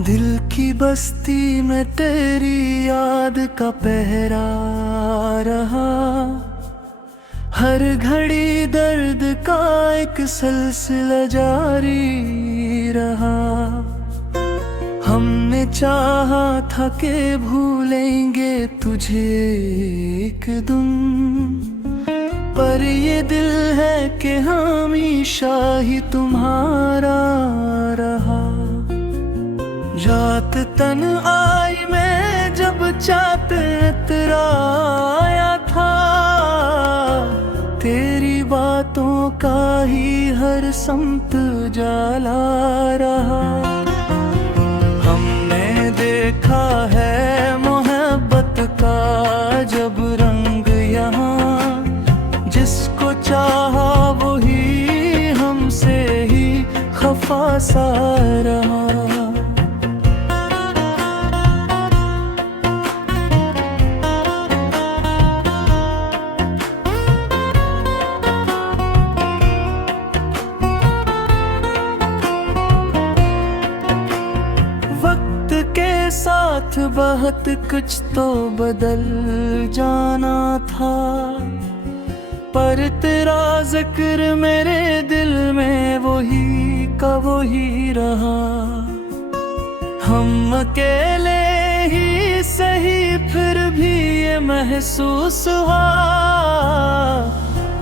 दिल की बस्ती में तेरी याद का पहरा रहा। हर घड़ी दर्द का एक सिलसिला जारी रहा। हमने चाहा था कि भूलेंगे तुझे एक दिन, पर ये दिल है कि हमेशा ही तुम्हारा रहा। रात तन आई मैं जब चाँद इतराया था, तेरी बातों का ही हर समत जाला रहा। हमने देखा है मोहब्बत का जब रंग यहाँ, जिसको चाहा वही हमसे ही खफा सा रहा। साथ बहुत कुछ तो बदल जाना था, पर तेरा जिक्र मेरे दिल में वही का वही रहा। हम अकेले ही सही फिर भी ये महसूस हुआ,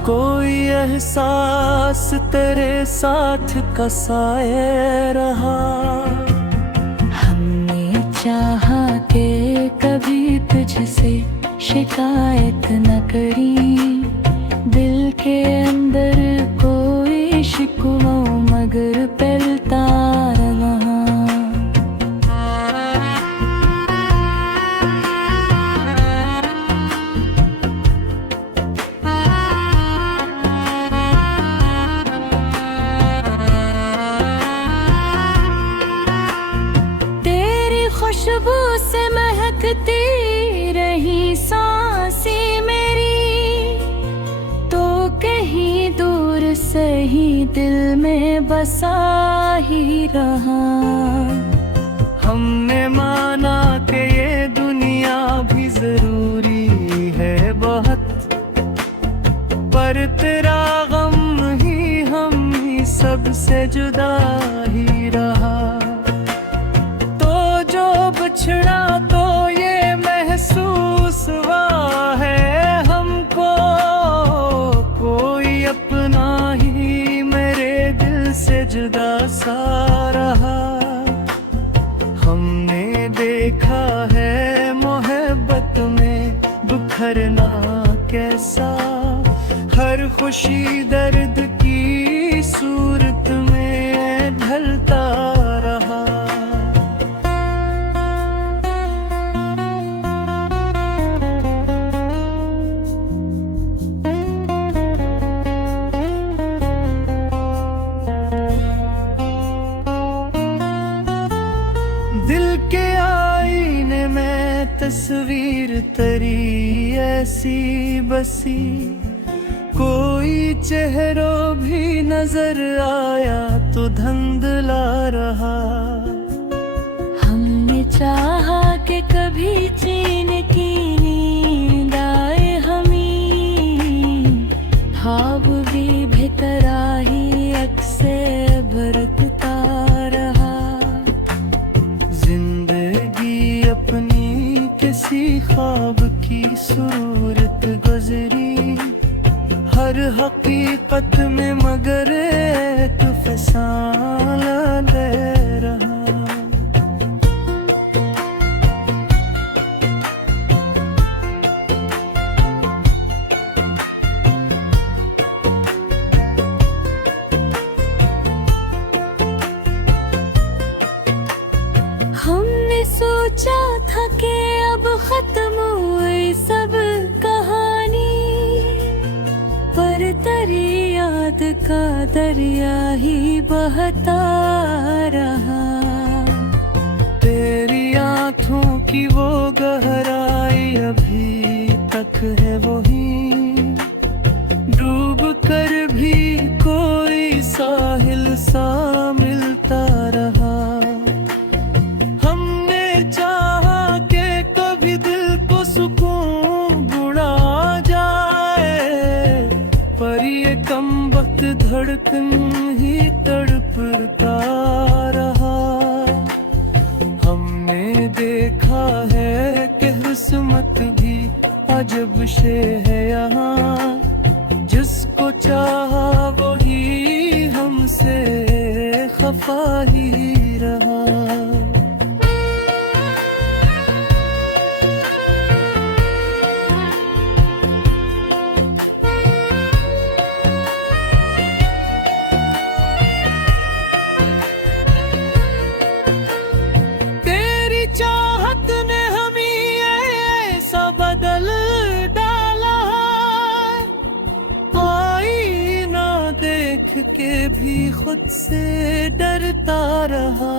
कोई एहसास तेरे साथ का साए रहा। चाहा के कभी तुझसे शिकायत न करी, दिल के अंदर कोई शिकवा मगर पलता रहा। खुशबू से महकती रही सांसें मेरी, तो कहीं दूर सही दिल में बसा ही रहा। हमने माना कि ये दुनिया भी जरूरी है बहुत, पर तेरा गम ही हम ही सबसे जुदा ही रहा। बिछड़ा तो ये महसूस हुआ है हमको, कोई अपना ही मेरे दिल से जुदा सा रहा। हमने देखा है मोहब्बत में बिखरना कैसा, हर खुशी दर्द की सूरत में ढलता रहा। दिल के आईने में तस्वीर तेरी ऐसी बसी, कोई चेहरों भी नजर आया तो धुंधला रहा। हमने चाहा कि कभी चैन की नींद आए हमें, ख्वाब भी भीतर ही अक्से बरतता रहा। अपनी किसी ख्वाब की सूरत गुजरी, हर हकीकत में मगर एक फसाना दे रहा। हमने सोचा था कि अब खत्म हुई सब कहानी, पर तेरी याद का दरिया ही बहता रहा। तेरी आँखों की वो गहराई अभी तक है वही, डूब कर भी कोई साहिल सा मिलता रहा। धड़कन ही तड़पता रहा। हमने देखा है कि किस्मत भी अजब से है यहाँ, जिसको चाहा वही हमसे खफा ही रहा। तेरी चाहत ने हमें ऐसा बदल डाला, आईना देख के भी खुद से डरता रहा।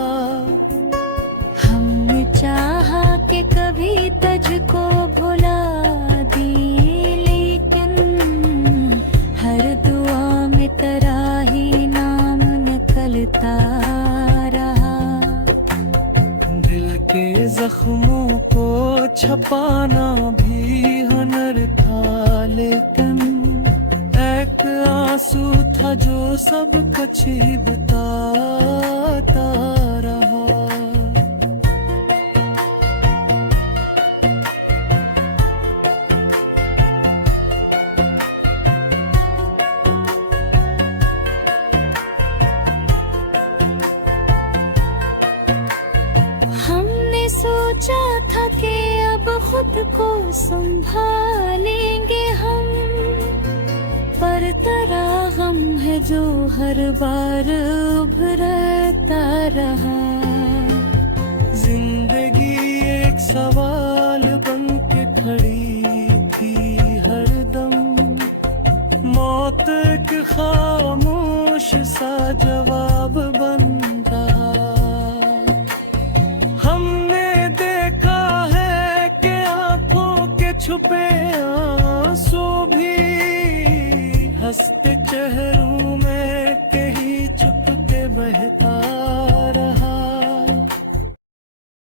हमने चाहा कि कभी तुझको भुला दी, लेकिन हर दुआ में तेरा ही नाम निकलता रहा। दिल के जख्मों को छपाना भी हुनर था, लेकिन एक आंसू था जो सब कुछ ही बताता रहा। हमने सोचा था कि अब खुद को संभालेंगे हम, पर तेरा गम है जो हर बार उभरता रहा। जिंदगी एक सवाल बन के खड़ी थी हरदम, मौत एक खामोश सा जवाब